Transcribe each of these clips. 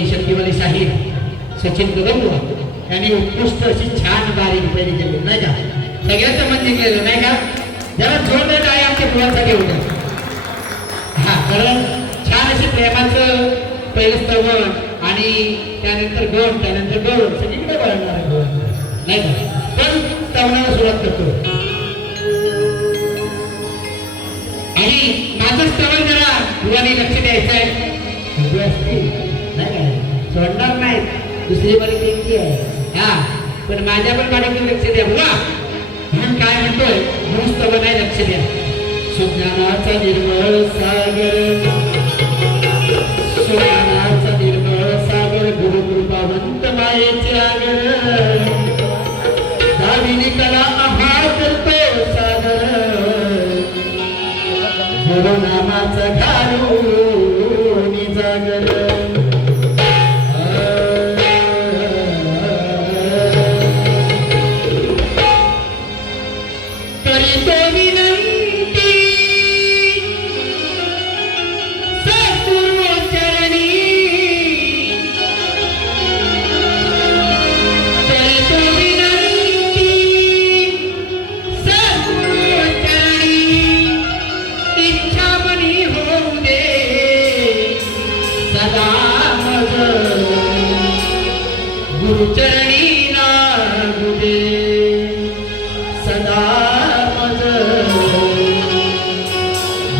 आमचे शक्तिवाली साहेब सचिन कदम यांनी उत्कृष्ट अशी छान बारीक पहिली केली नाही का? सगळ्यांचं मन जिंकलेलं नाही का? जरा जोरदार आहे आमच्या बुवासाठी होतं हा कारण छान असे प्रेमाचं पहिलं स्तवण आणि त्यानंतर गण त्यानंतर गौरव सगळीकडे बळणार आहे गौरव. नाही का? पण स्तवणाला सुरुवात करतो. आणि माझं स्तवण जरा गुरुवानी लक्ष द्यायचं आहे दुसरी बरी त्यांची आहे. हा पण माझ्या पण बारीकडे लक्ष द्या. बघा म्हणून काय म्हणतोय? म्हणून स्तवन आहे लक्ष द्या. सुज्ञानाचा निर्मळ सागर. सुज्ञानाचा निर्मळ सागर गुरुकृपावंत मायेचे आगर. दाविनी कला आभार करतो सागर. गुरु नामाचा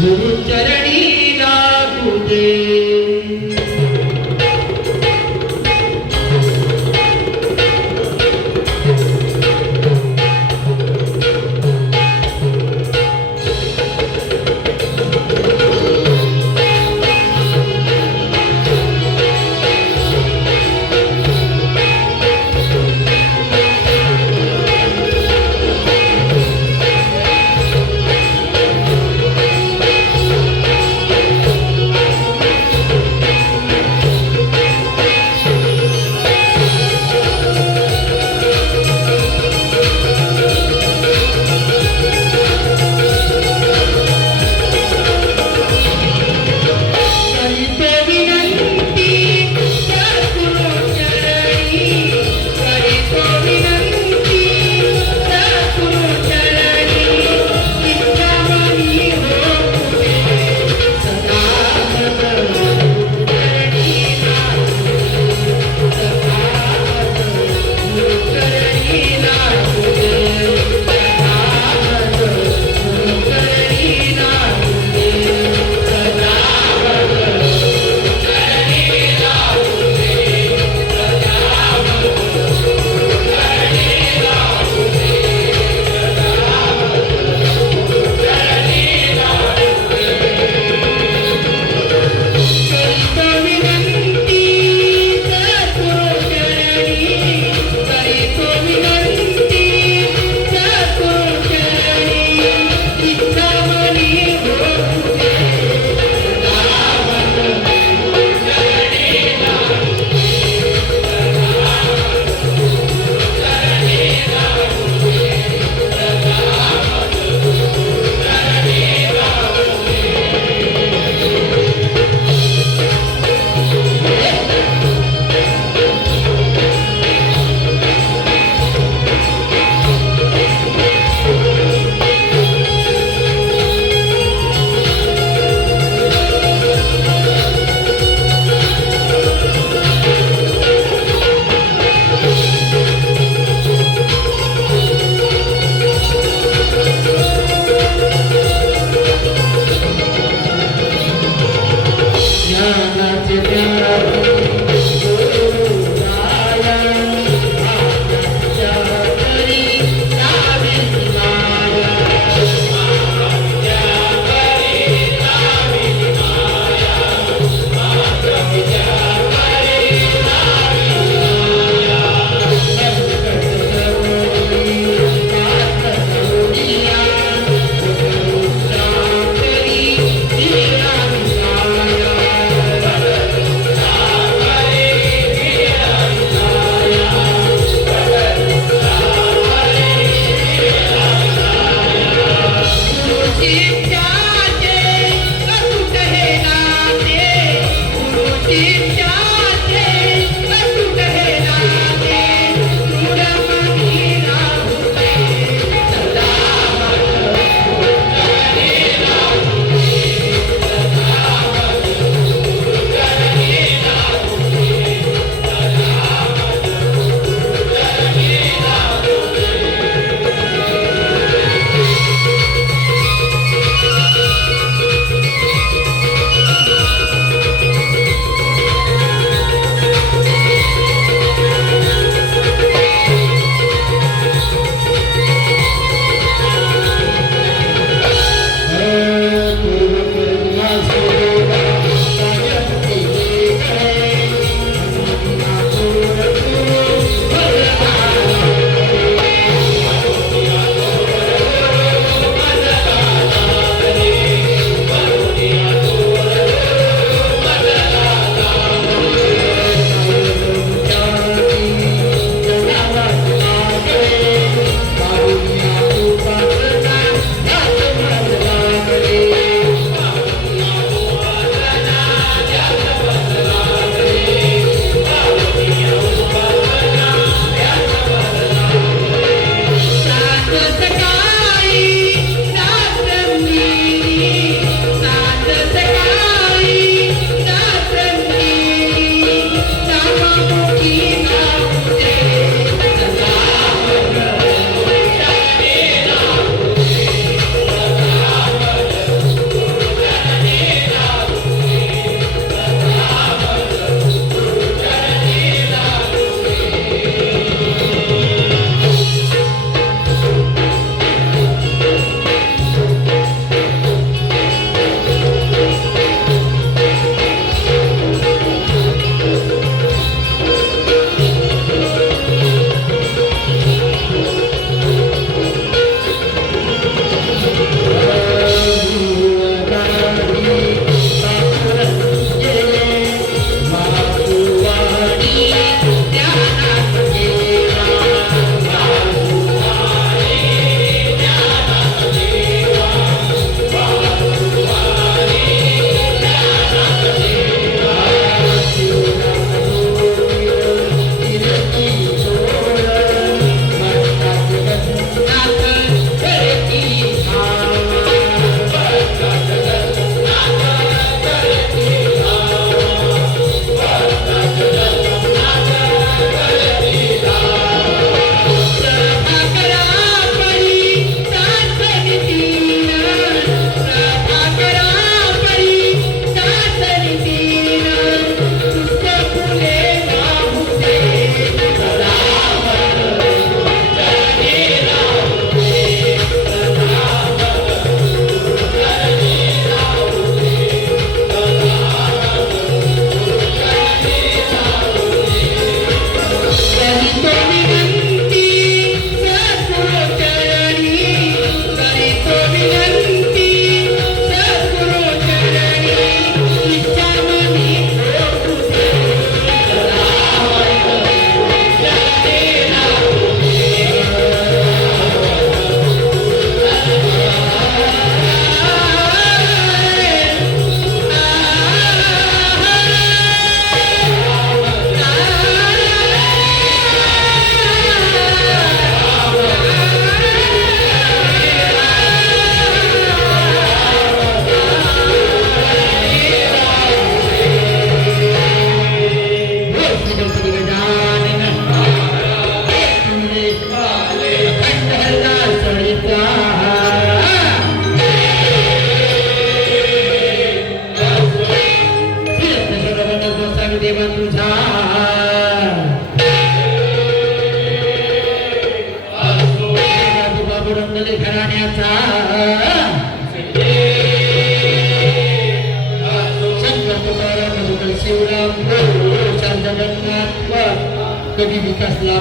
ਗੁਰੂ ਚਰਨ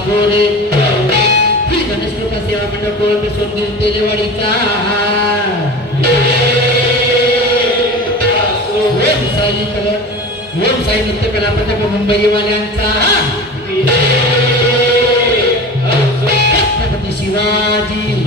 बोले श्री गणेश कृपा सेवा मंडळ तेलेवाडीचा. ओम साई ओम साई नृत्य मुंबईवाल्यांचा. छत्रपती शिवाजी